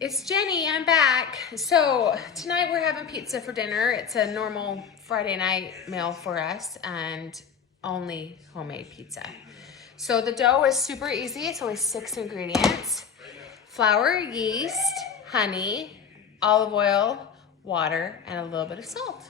It's Jenny, I'm back. So tonight we're having pizza for dinner. It's a normal Friday night meal for us and only homemade pizza. So the dough is super easy. It's only 6 ingredients: flour, yeast, honey, olive oil, water, and a little bit of salt.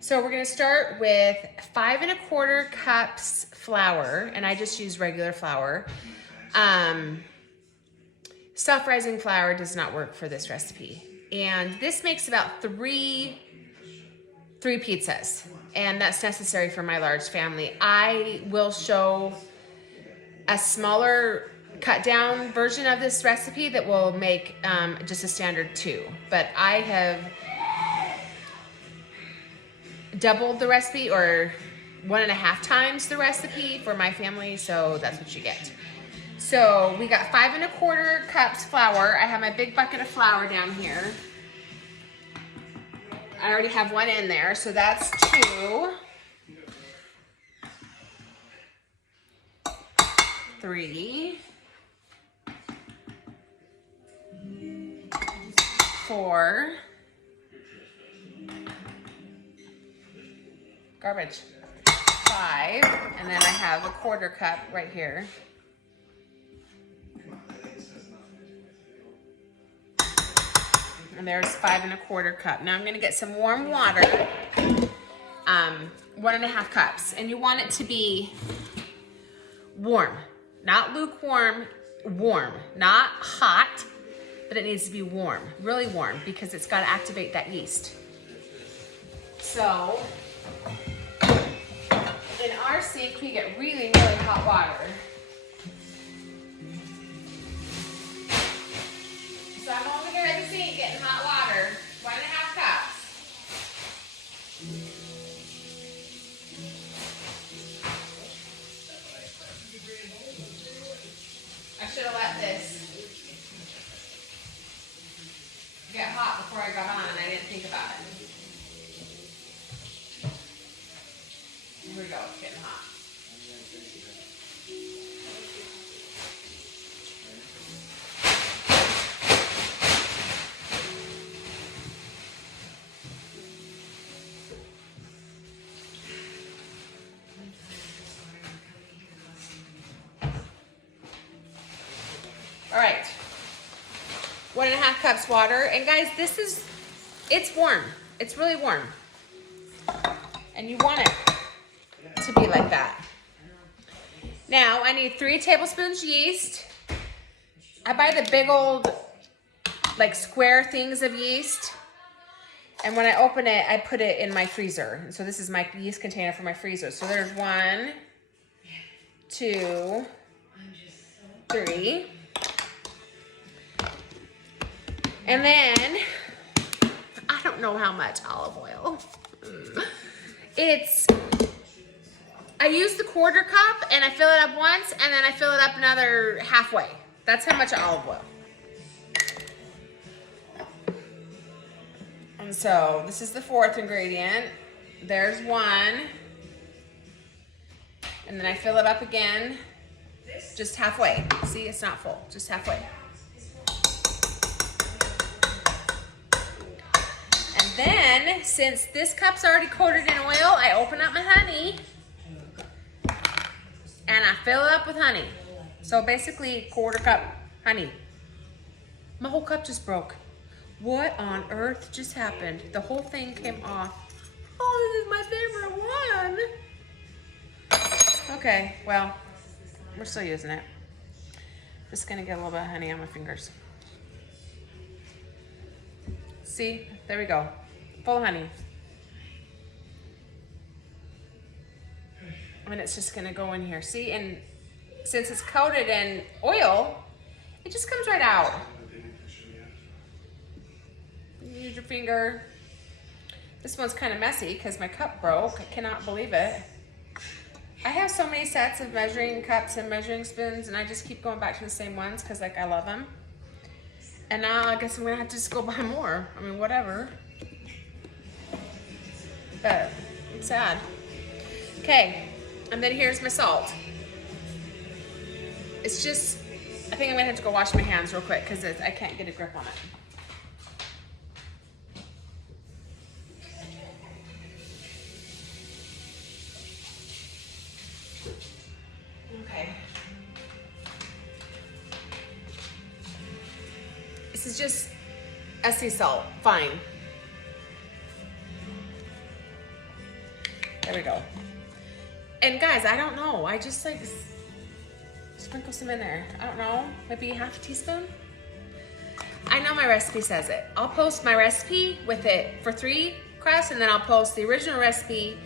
So we're gonna start with 5 1/4 cups flour, and I just use regular flour. Self-rising flour does not work for this recipe. And this makes about three pizzas, and that's necessary for my large family. I will show a smaller cut down version of this recipe that will make just a standard 2. But I have doubled the recipe, or 1.5 times the recipe for my family, so that's what you get. So we got 5 1/4 cups flour. I have my big bucket of flour down here. I already have one in there, so that's 2, 3, 4, garbage, 5, and then I have a 1/4 cup right here. And there's 5 1/4 cup. Now I'm gonna get some warm water, 1.5 cups. And you want it to be warm, not lukewarm, warm, not hot, but it needs to be warm, really warm, because it's gotta activate that yeast. So, in our sink, we get really, really hot water. So I'm over here at the sink getting hot water, 1.5 cups. I should have let this get hot before I got on, and I didn't think about it. Here we go, it's getting hot. All right, 1.5 cups water. And guys, it's warm. It's really warm. And you want it to be like that. Now, I need 3 tablespoons yeast. I buy the big old, like, square things of yeast. And when I open it, I put it in my freezer. And so this is my yeast container for my freezer. So there's 1, 2, 3. And then, I don't know how much olive oil. I use the 1/4 cup and I fill it up once, and then I fill it up another halfway. That's how much olive oil. And so this is the 4th ingredient. There's 1. And then I fill it up again, just halfway. See, it's not full, just halfway. Then, since this cup's already coated in oil, I open up my honey and I fill it up with honey. So basically, 1/4 cup honey. My whole cup just broke. What on earth just happened? The whole thing came off. Oh, this is my favorite one. Okay, well, we're still using it. Just gonna get a little bit of honey on my fingers. See, there we go. Full honey. And it's just gonna go in here. See, and since it's coated in oil, it just comes right out. Use your finger. This one's kind of messy because my cup broke. I cannot believe it. I have so many sets of measuring cups and measuring spoons, and I just keep going back to the same ones because, like, I love them. And now I guess I'm gonna have to just go buy more. I mean, whatever. But it's sad. Okay, and then here's my salt. It's just I think I'm gonna have to go wash my hands real quick because I can't get a grip on it. Okay. This is just sea salt, fine. There we go. And guys, I don't know. I just like sprinkle some in there. I don't know, maybe half a teaspoon. I know my recipe says it. I'll post my recipe with it for 3 crusts, and then I'll post the original recipe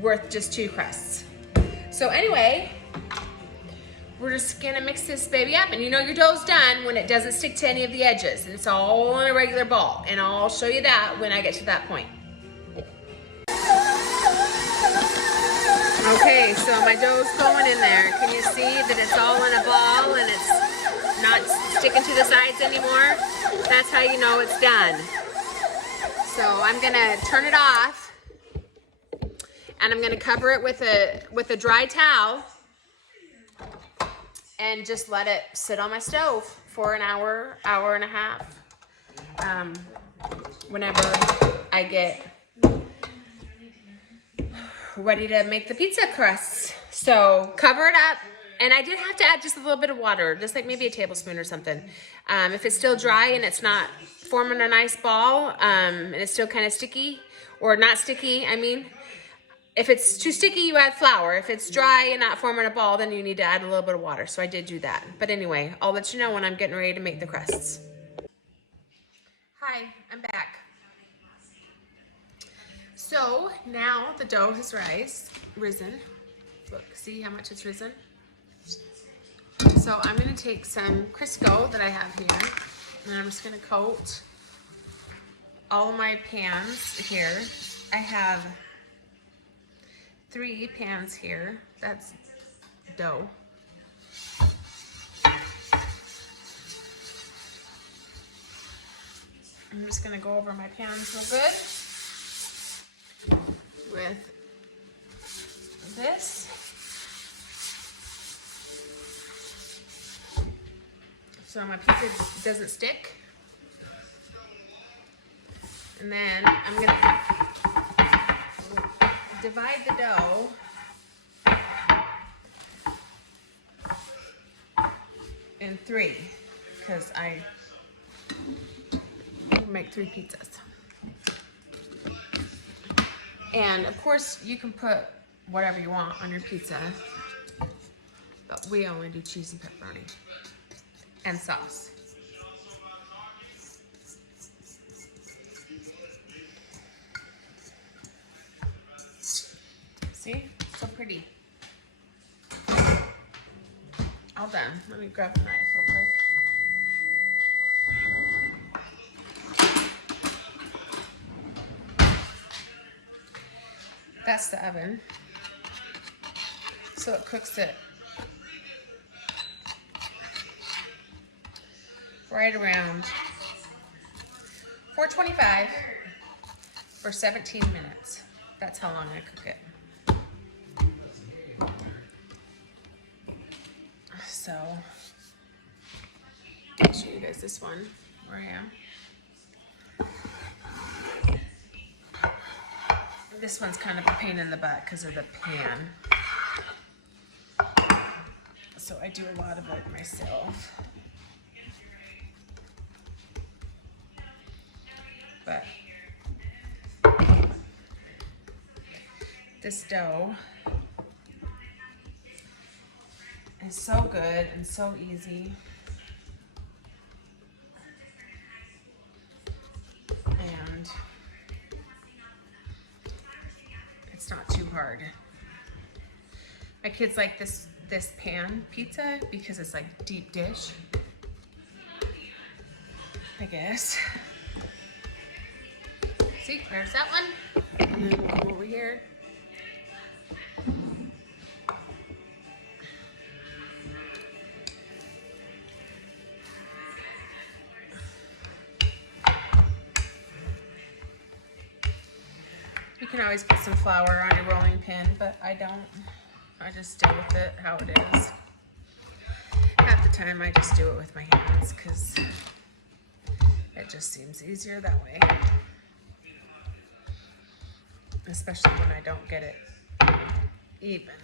worth just 2 crusts. So anyway, we're just gonna mix this baby up, and you know your dough's done when it doesn't stick to any of the edges and it's all in a regular ball, and I'll show you that when I get to that point. Okay, so my dough's going in there. Can you see that it's all in a ball and it's not sticking to the sides anymore? That's how you know it's done. So I'm gonna turn it off, and I'm gonna cover it with a dry towel and just let it sit on my stove for an hour, hour and a half. Whenever I get ready to make the pizza crusts. So cover it up, and I did have to add just a little bit of water, just like maybe a tablespoon or something. If it's still dry and it's not forming a nice ball, and it's still kind of sticky, or not sticky, I mean, if it's too sticky, you add flour. If it's dry and not forming a ball, then you need to add a little bit of water. So I did do that. But anyway, I'll let you know when I'm getting ready to make the crusts. Hi, I'm back. So now the dough has risen. Look, see how much it's risen? So I'm gonna take some Crisco that I have here, and I'm just gonna coat all of my pans here. I have 3 pans here. That's dough. I'm just gonna go over my pans real good with this. So my pizza doesn't stick. And then I'm gonna divide the dough in 3, because I make 3 pizzas. And of course you can put whatever you want on your pizza, but we only do cheese and pepperoni and sauce. See? So pretty. All done. Let me grab a knife real quick. That's the oven. So it cooks it right around 425 for 17 minutes. That's how long I cook it. So I'll show you guys this one where I am. This one's kind of a pain in the butt because of the pan. So I do a lot of it myself. But this dough is so good and so easy. And it's not too hard. My kids like this pan pizza because it's like deep dish, I guess. See, there's that one. And then we'll go over here. You can always put some flour on your rolling pin, but I don't. I just stay with it how it is. Half the time I just do it with my hands because it just seems easier that way. Especially when I don't get it even.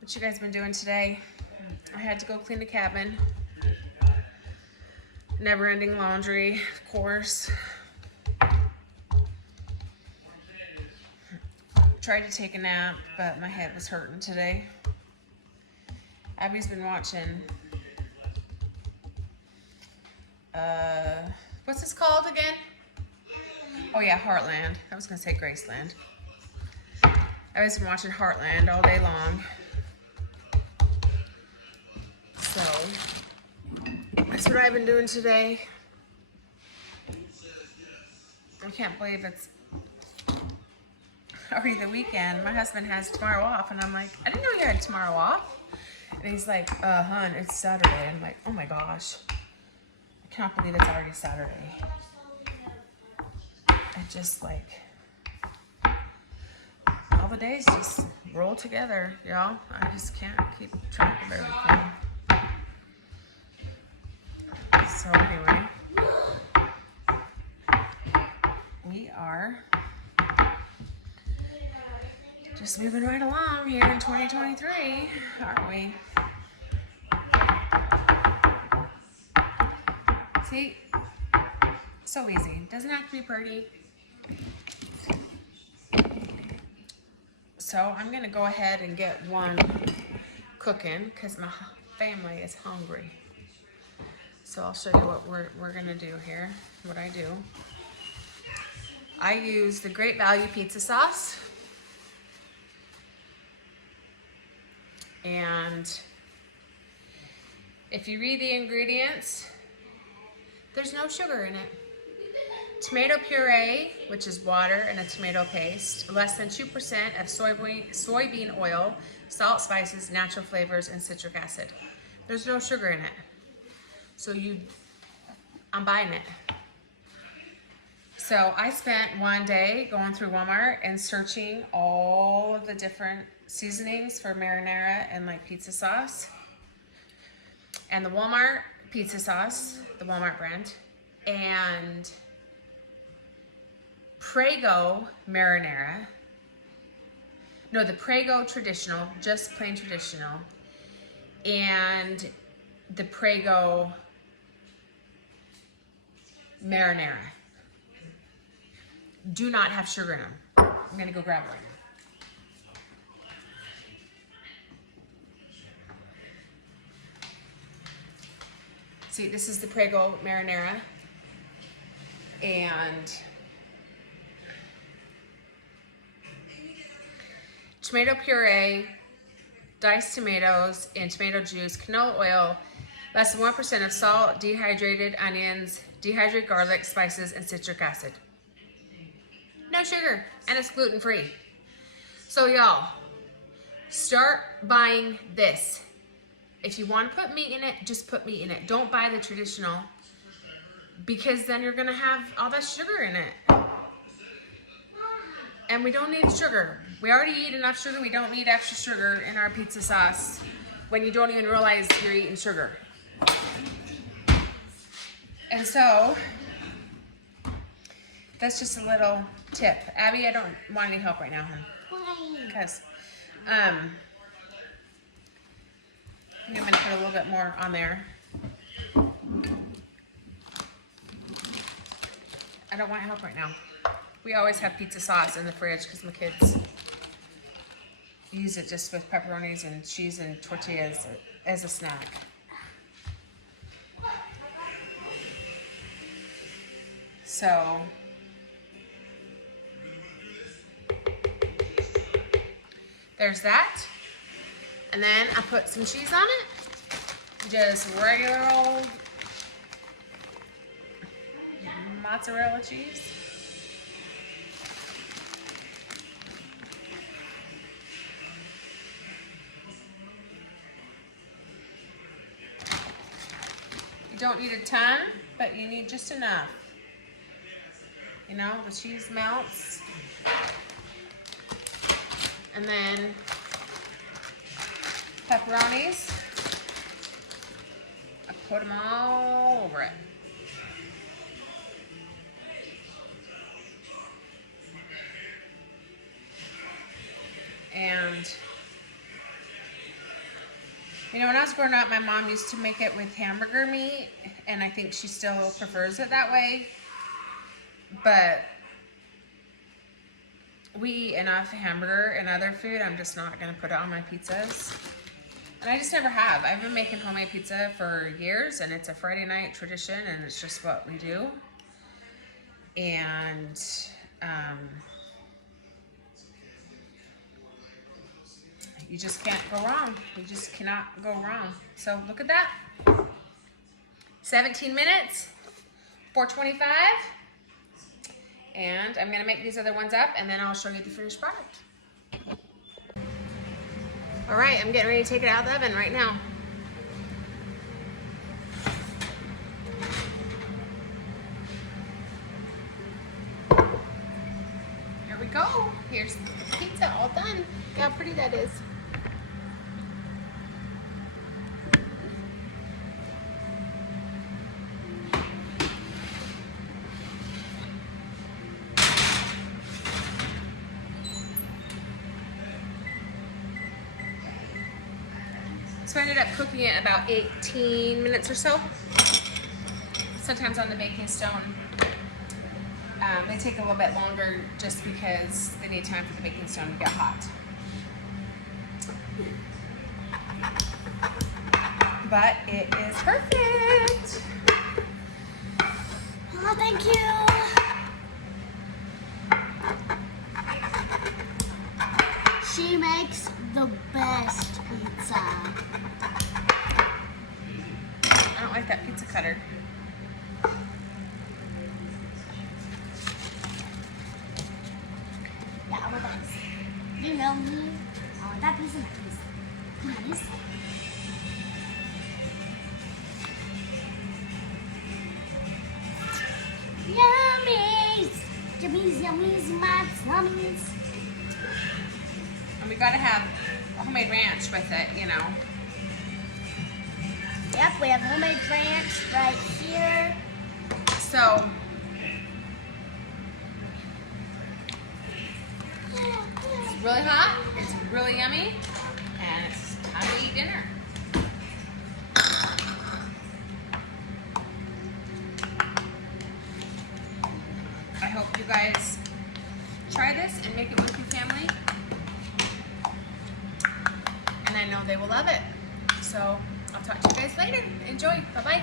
What you guys been doing today? I had to go clean the cabin. Never-ending laundry, of course. Tried to take a nap, but my head was hurting today. Abby's been watching, what's this called again? Oh yeah, Heartland. I was gonna say Graceland. Abby's been watching Heartland all day long. So, that's what I've been doing today. I can't believe it's already the weekend. My husband has tomorrow off, and I'm like, I didn't know you had tomorrow off. And he's like, hun, it's Saturday. I'm like, oh my gosh. I can't believe it's already Saturday. It just like, all the days just roll together, y'all. I just can't keep track of everything. So anyway, we are just moving right along here in 2023, aren't we? See, so easy. Doesn't have to be pretty. So I'm gonna go ahead and get one cooking because my family is hungry. So I'll show you what we're gonna do here, what I do. I use the Great Value pizza sauce. And if you read the ingredients, there's no sugar in it. Tomato puree, which is water and a tomato paste, less than 2% of soybean oil, salt, spices, natural flavors, and citric acid. There's no sugar in it. So I'm buying it. So I spent one day going through Walmart and searching all of the different seasonings for marinara and like pizza sauce. And the Walmart pizza sauce, the Walmart brand, and Prego marinara. No, the Prego traditional, just plain traditional. And the Prego marinara do not have sugar in them. I'm gonna go grab one. See, this is the Prego marinara, and tomato puree, diced tomatoes, and tomato juice, canola oil, less than 1% of salt, dehydrated onions, dehydrated garlic, spices, and citric acid. No sugar, and it's gluten-free. So y'all, start buying this. If you want to put meat in it, just put meat in it. Don't buy the traditional, because then you're gonna have all that sugar in it. And we don't need sugar. We already eat enough sugar. We don't need extra sugar in our pizza sauce when you don't even realize you're eating sugar. And so, that's just a little tip. Abby, I don't want any help right now, hon. Why? Because, I think I'm gonna put a little bit more on there. I don't want help right now. We always have pizza sauce in the fridge because my kids use it just with pepperonis and cheese and tortillas as a snack. So, there's that. And then I put some cheese on it. Just regular old mozzarella cheese. You don't need a ton, but you need just enough. You know, the cheese melts. And then pepperonis. I put them all over it. And you know, when I was growing up, my mom used to make it with hamburger meat, and I think she still prefers it that way. But we eat enough hamburger and other food, I'm just not going to put it on my pizzas. And I just never have. I've been making homemade pizza for years, and it's a Friday night tradition, and it's just what we do. And you just can't go wrong. You just cannot go wrong. So look at that. 17 minutes, 425. And I'm gonna make these other ones up, and then I'll show you the finished product. All right, I'm getting ready to take it out of the oven right now. Here we go. Here's the pizza all done. Look how pretty that is. So I ended up cooking it about 18 minutes or so. Sometimes on the baking stone, they take a little bit longer just because they need time for the baking stone to get hot. But it is perfect. Oh, thank you. She makes the best pizza. I don't like that pizza cutter. Yeah, well, thanks. You know me. Oh, that pizza nice. Nice. Yummies! Yummies, yummies, my tummies. And we gotta have homemade ranch with it, you know. Yep, we have homemade ranch right here. So, it's really hot, it's really yummy, and it's time to eat dinner. I hope you guys try this and make it with your family. And I know they will love it. So, I'll talk to you guys later. Enjoy. Bye-bye.